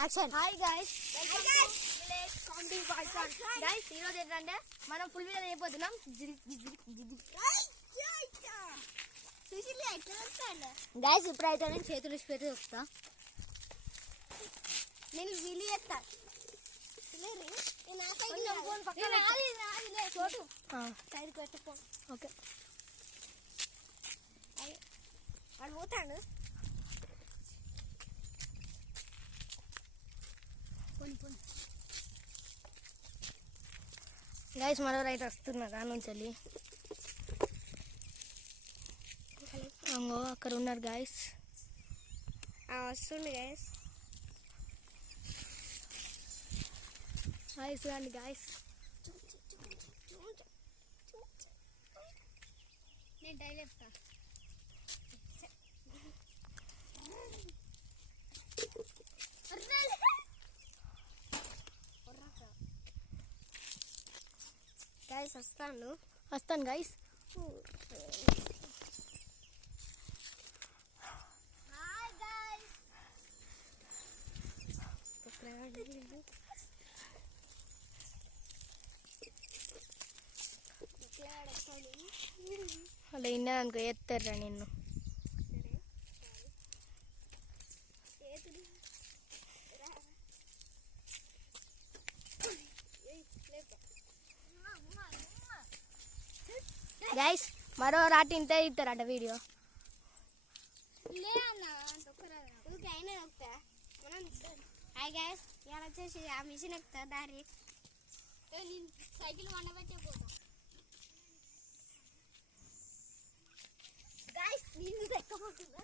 Action. Hi guys, welcome to village comedy podcast. Guys ఈ రోజు ఏంటంటే మనం ఫుల్ వీడియో అయిపోతున్నాం. గైస్ ఇప్పుడైతే నేను చేతులు ఇచ్చిపోతే వస్తా. నేను వీలు చేస్తా. చోటు సైడ్ పెట్టుకో. ఓకే, వాడు పోతాడు. గైస్ మరో రైట్ వస్తున్నారు దాని నుంచి వెళ్ళి. అంగో అక్కడ ఉన్నారు గైస్. వస్తుంది గైస్. గైస్ రండి గైస్. నేను డైలీ చెప్తా. గైస్ వస్తాను గైస్. అలా ఇన్నా అనుకో ఎత్తారా నిన్ను. గైస్ మరో రాటి ఇంతే ఇస్తారట వీడియో. హాయ్ గైస్, ఇవాళ వచ్చేసి ఆ మిషన్ ఎక్కుతా దారి. సైకిల్ వండబెట్టే పోతా గైస్. నీళ్ళు ఎక్కబోతుందా?